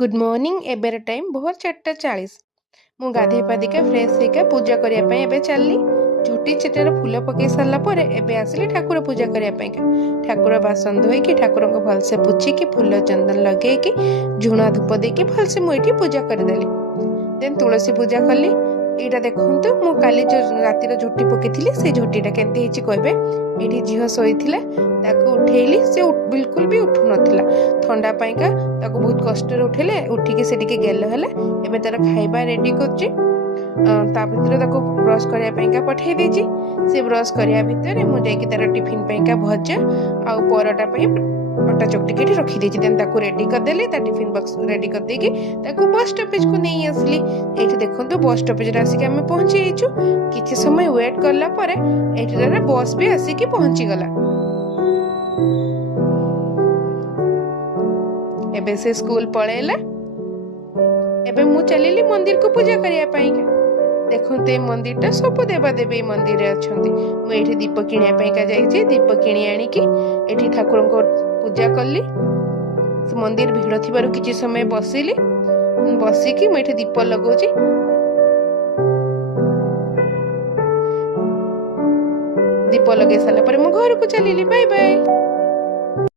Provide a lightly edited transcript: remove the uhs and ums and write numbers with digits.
Good morning Eber time भोर 4:40 मु गाधे पादिका fresh होकर पूजा करने चलली झुटी चिटार फूल पकई सारा पर एबे आसली ठाकुर पूजा करने ठाकुर बासन धोईकी ठाकुर को भलसे पुछिकी फूल चंदन लगे झुणा धूप देकी भलसे मुझे पूजा करदेली। देन तुलसी पूजा कली। एटा देखु मु काली जो रातिर झुटी पकई से झुटीटा केमती कहे ये झील शोई उठेली से बिल्कुल भी उठू नाला थंडा पाइका बहुत कष्ट उठेले उठिकी से गेल है एबे तार खाइबा रेडी कर ब्रश करने पठे देची से ब्रश करने भितर मुझे तार टिफिन पाइका भजा आ परोटा अटा चकटिकी रखीदे रेडी करदेली टिफिन बक्स रेडी करदेकी बस स्टॉपेज को नहीं आसली। ये देखो बस स्टॉपेज आसिक आम पहुंची किसी समय वेट कला बस भी आसिकी पहुंची गला। एबे से स्कूल पळेला। एबे मु चलिली मंदिर को पूजा करिया पाइका। देखते मंदिर सब देवादेवी मंदिर अच्छी मुझे दीप किणिया पाइका जाइए दीप किणी आनिकी एठी ठाकुर को पूजा कली। मंदिर भीड़ थी किसी समय बसिली बसिकी मुझे दीप लगौची दीप लगे सारा पर मु घर को चलिली। Bye bye.